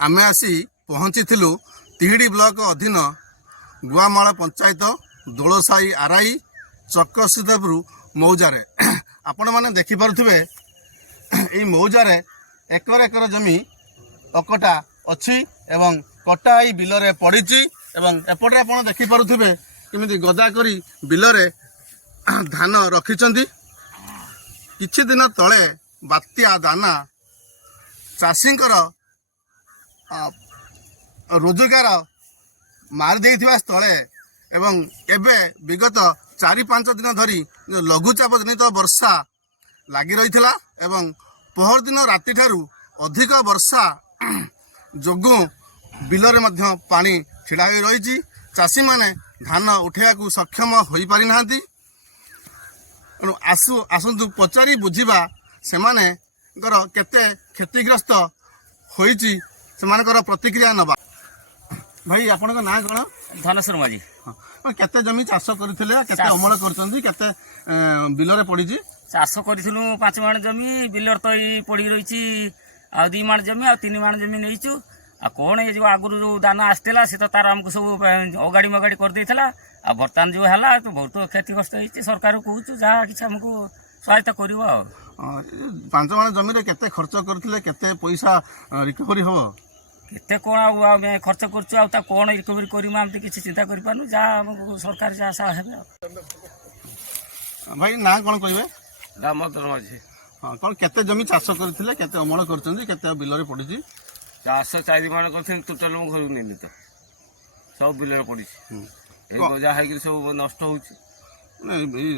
आमे आसी पहुँची तिहिड़ी ब्लॉक अधीन गुआमाला पंचायत दोलसाई आरआई चक्रसिद्धपुर मौजारे आपण मैंने देखिपे ये मौजारे एकर एकर जमी अकटा अच्छी एवं कटा ही बिलरे पड़ी एपटे आप देखिपे केमी गदा करी बिलरे धान रखिंट किछि दिन तले बात्या दाना चाषींकर रोजगार मारिदे स्थले एवं एबे विगत 4-5 दिन धरी लघुचाप जनित वर्षा लगी रही एवं पहर दिन राति ठारू अधिक वर्षा जोगु बिलरे मध्य पानी छिड़ा रही चाषी माने धान उठेया को सक्षम हो पारि नांती। तेणु आसतु पचारि बुझिबा सेमाने केते क्षतिग्रस्त होईची सेमानकर प्रतिक्रिया नबा। भाई आपण ना कौन? धनेश्वर माझी। केते जमी चाष करथिले केते अमल करछन्ती केते बिलरे पड़ी? चाष करिथिलु 5 माण जमी बिलर तो पड़ी रही आ 2 माण जमी आ 3 माण जमी नहींचु आ कौन ये जो आगुरी जो दाना आसला से तो तार आमको सब अगाड़ी मगाड़ी कर देला आ बर्तमान जो है तो बहुत क्षतिग्रस्त होती सरकार कहूँ जहाँ कि आमको सहायता कर 5 माण जमी केते खर्च करथिले केते पैसा रिकवरी हो केते कौन आम खर्च कर कौन रिकवरी करम किसी चिंता कर जहाँ सरकार जहाँ सहाय भाई ना कौन कहे? दामोदर माझी। हाँ कौन केते जमी चाष करथिले केते अमल करछन्ती केते बिलरे पड़ी? चाष 4 माण कर टोटाल मो घर नहीं तो सब बिलर पड़ी गजा है सब नष्ट हो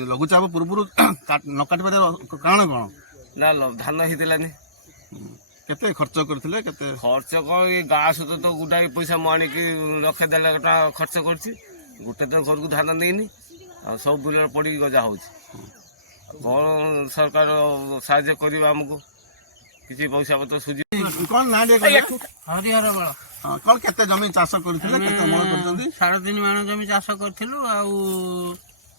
लघुचाप पूर्व न काट कारण कौन ना धान होती केते खर्च करथिले केते खर्च कौन ये गाँ सहित तो गुडाई पैसा मु आणिकी 1,00,000 टका खर्च करछि गोटे तो घर को धान नहीं सब बिलर पड़ी गजा हो कौन सरकार साहाय्य कर आमको किसी पैसा पत्र सुझी कौन ना हरिहर बड़ कौन केते जमी चाष करथिले केते अमल करछन्ती? 3.5 माण जमी चाष करथिलु आ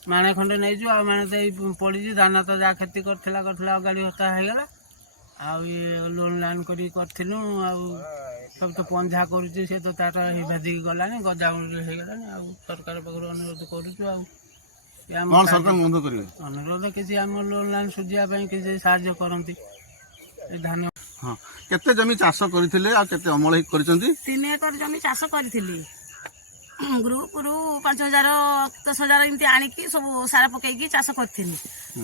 माणे खंडे नहींजु आ माणे तो पड़ी दाना तो जहाँ खेती करथिला अगाड़ी हता होगला आ लोन लाइन करी करथिलु आ सब तो पंझा करूची से तो तार भेदिक गलानी गजा होगलानी आ सरकार पाखर अनुरोध करूचु आ कौन सरकार अनुरोध करिवे? अनुरोध किसी आम लोन लाइन सुझिया किसी साहाय्य करती धान। हाँ केते जमी चाष करथिले आ केते अमल करछन्ती? 3 एकर जमी चाष करथिली ग्रुप रु 5,000-10,000 एमती आनिकी सब सारा पकईकी चाष करथिली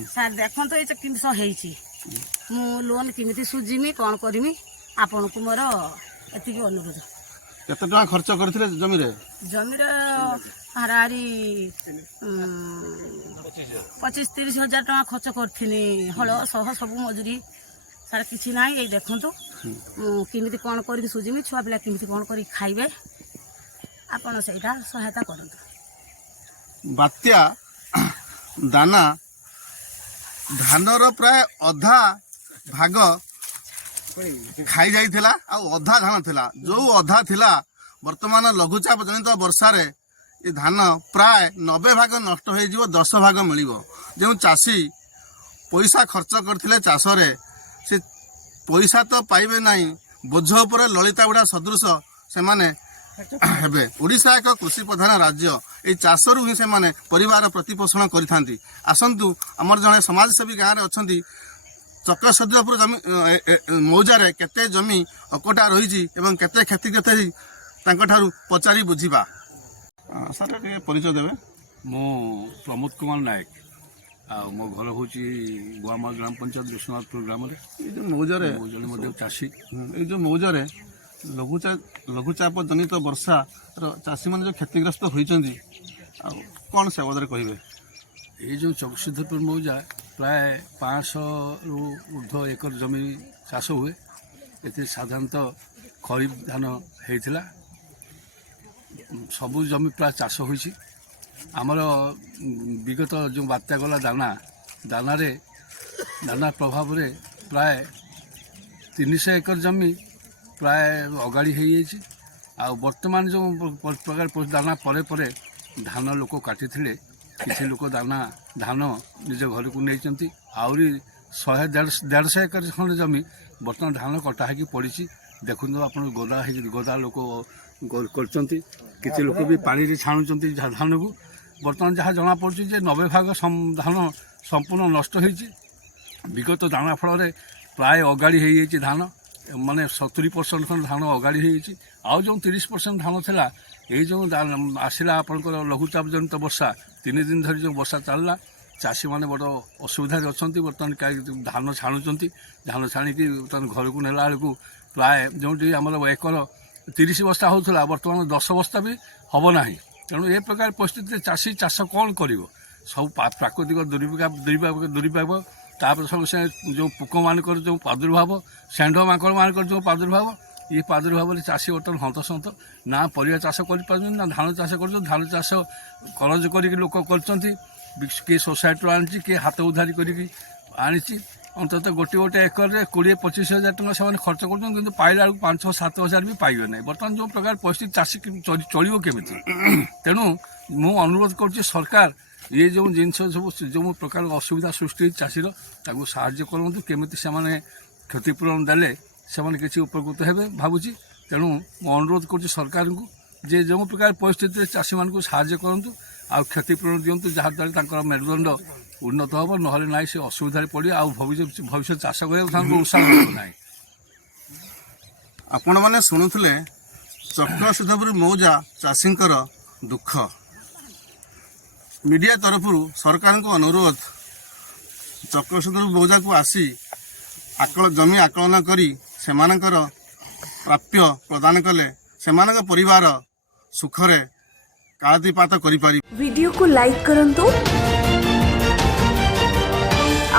सार देखो तो ये किमस होईची मु लोन किमिति सुझिमी कौन करमी आपन को मोर एति अनुरोध। केते टका खर्च करथिले जमी रे? जमी रे हाराहारी 25-30 हजार टका खर्च करथिनी हल सह सब मजूरी सारा किसी ना ये देखु किमिति कौन कर सुझिमी छुआ पिला किमिति कौन कर खाइबे आपण से सहायता करंतु। बात्या दाना धानर प्राय अधा भाग खाई जाइथिला आ अधा धान थिला जो अधा थिला वर्तमान लघुचाप जनित वर्षा रे ये धान प्राय 90 भाग नष्ट हो जिवो 10 भाग मिलिवो। जो चाषी पैसा खर्च करथिले चाष रे से पैसा तो पाइबे नहीं बोझ उपर ललिता गुड़ा सदृश से माने हेबे। ओडिशा एक कृषि प्रधान राज्य ये चाषरू ही से माने परिवार प्रतिपोषण करिथांती। आसंतु हमर जने समाजसेवी गाँव में अच्छा चक्रसिद्धपुर जमी मौजारे केते जमी अकटा रही एवं केते क्षतिग्रस्त ठारू पचारि बुझिबा। सर परिचय देवे? मो प्रमोद कुमार नायक आ मो घर हूँ गुआमाल ग्राम पंचायत विश्वनाथपुर ग्राम मौजारे जन चाषी ये जो मौजारे लघुचाप जनित वर्षा चाषी मैंने जो क्षतिग्रस्त होती कौन से बाबद कहे? ये जो चक्रसिद्धपुर मौजा प्राय 500 रु ऊर्ध्व एकर जमी चाष हुए ये साधारणतः खरीफ धान होता सबू जमी प्राय चाष होइछि। आमर विगत जो बात्या गला दाना प्रभाव रे प्राय 300 एकर जमी प्राय अगाड़ी हो जाइए आ वर्तमान जो प्रकार दाना परे परे धान लोक काटी किसी लोक धान निज घर को नहीं आहरी 100-150 एकर खंड जमी बर्तमान धान कटा होगी पड़ी ଦେଖନ୍ତୁ ଆପଣ ଗଦା ଲୋକ କରୁଛନ୍ତି, କିଛି ଲୋକ ବି ପାଣିରେ ଛାଣୁଛନ୍ତି ଧାନକୁ। ବର୍ତ୍ତମାନ ଯାହା ଜଣାପଡ଼ୁଛି ଯେ 90 ଭାଗ ଧାନ ସମ୍ପୂର୍ଣ୍ଣ ନଷ୍ଟ ହୋଇଛି। ବିଗତ ଦାନା ଫଳରେ ପ୍ରାୟ ଅଗାଡ଼ି ହୋଇଯାଇଛି ଧାନ, ମାନେ 70% ଖଣ୍ଡ ଧାନ ଅଗାଡ଼ି ହୋଇଯାଇଛି। ଆଉ ଯେଉଁ 30% ଧାନ ଥିଲା, ଏଇ ଯେଉଁ ଆସିଲା ଆପଣଙ୍କର ଲଘୁଚାପ ଜନିତ ବର୍ଷା, 3 ଦିନ ଧରି ଯେଉଁ ବର୍ଷା ଚାଲିଲା, ଚାଷୀମାନେ ବଡ଼ ଅସୁବିଧାରେ ଅଛନ୍ତି। ବର୍ତ୍ତମାନ ଧାନ ଛାଣୁଛନ୍ତି, ଧାନ ଛାଣିକି ବର୍ତ୍ତମାନ ଘରକୁ ନେଲା ବେଳକୁ ପ୍ରାୟ ଯେଉଁଠି ଆମର ଏକର 30 ବସ୍ତା ହେଉଥିଲା, ବର୍ତ୍ତମାନ 10 ବସ୍ତା ବି ହେବ ନାହିଁ। ତେଣୁ ଏ ପ୍ରକାର ପରିସ୍ଥିତିରେ ଚାଷୀ ଚାଷ କ'ଣ କରିବ? ସବୁ ପ୍ରାକୃତିକ ଦୁର୍ବିପାକ, ତାପରେ ସବୁ ସେ ଯେଉଁ ପୋକମାନଙ୍କର ଯେଉଁ ପ୍ରାଦୁର୍ଭାବ, ଷେଣ୍ଢ ମାଙ୍କଡ଼ମାନଙ୍କର ଯେଉଁ ପ୍ରାଦୁର୍ଭାବ, ଏ ପ୍ରାଦୁର୍ଭାବରେ ଚାଷୀ ବର୍ତ୍ତମାନ ହନ୍ତସନ୍ତ। ନା ପରିବା ଚାଷ କରିପାରୁଛନ୍ତି, ନା ଧାନ ଚାଷ କରୁଛନ୍ତି। ଧାନ ଚାଷ କରଜ କରିକି ଲୋକ କରୁଛନ୍ତି, କିଏ ସୋସାଇଟିରୁ ଆଣିଛି, କିଏ ହାତ ଉଧାରି କରିକି ଆଣିଛି। ଅନ୍ତତଃ ଗୋଟେ ଏକରରେ 20-25 ହଜାର ଟଙ୍କା ସେମାନେ ଖର୍ଚ୍ଚ କରୁଛନ୍ତି, କିନ୍ତୁ ପାଇଲା ବେଳକୁ 5-7 ହଜାର ବି ପାଇବେ ନାହିଁ। ବର୍ତ୍ତମାନ ଯେଉଁ ପ୍ରକାର ପରିସ୍ଥିତି, ଚାଷୀ ଚଳିବ କେମିତି? ତେଣୁ ମୁଁ ଅନୁରୋଧ କରୁଛି ସରକାର ଏ ଯେଉଁ ଜିନିଷ ସବୁ ଯେଉଁ ପ୍ରକାର ଅସୁବିଧା ସୃଷ୍ଟି ହେଇଛି ଚାଷୀର, ତାକୁ ସାହାଯ୍ୟ କରନ୍ତୁ। କେମିତି ସେମାନେ କ୍ଷତିପୂରଣ ଦେଲେ ସେମାନେ କିଛି ଉପକୃତ ହେବେ ଭାବୁଛି। ତେଣୁ ମୁଁ ଅନୁରୋଧ କରୁଛି ସରକାରଙ୍କୁ ଯେ ଯେଉଁ ପ୍ରକାର ପରିସ୍ଥିତିରେ ଚାଷୀମାନଙ୍କୁ ସାହାଯ୍ୟ କରନ୍ତୁ, ଆଉ କ୍ଷତିପୂରଣ ଦିଅନ୍ତୁ, ଯାହାଦ୍ୱାରା ତାଙ୍କର ମେରୁଦଣ୍ଡ ଉନ୍ନତ ହେବ। ନହେଲେ ନାହିଁ ସେ ଅସୁବିଧାରେ ପଡ଼ିବେ, ଆଉ ଭବିଷ୍ୟତ ଚାଷ କରିବାକୁ ତାଙ୍କୁ ଉତ୍ସାହ ମିଳିବ ନାହିଁ। ଆପଣମାନେ ଶୁଣୁଥିଲେ ଚକ୍ରସିଦ୍ଧପୁର ମୌଜା ଚାଷୀଙ୍କର ଦୁଃଖ। ମିଡ଼ିଆ ତରଫରୁ ସରକାରଙ୍କ ଅନୁରୋଧ, ଚକ୍ରସିଦ୍ଧପୁର ମୌଜାକୁ ଆସି ଜମି ଆକଳନ କରି ସେମାନଙ୍କର ପ୍ରାପ୍ୟ ପ୍ରଦାନ କଲେ ସେମାନଙ୍କ ପରିବାର ସୁଖରେ କାଳାତିପାତ କରିପାରିବେ। वीडियो को लाइक करंतु,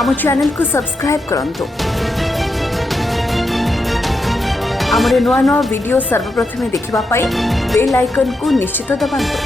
आम चैनल को सब्सक्राइब करंतु, आमरे नुआ नुआ वीडियो सर्वप्रथमे देखिबा पाई बेल आइकन को निश्चित दबाନ୍ତୁ।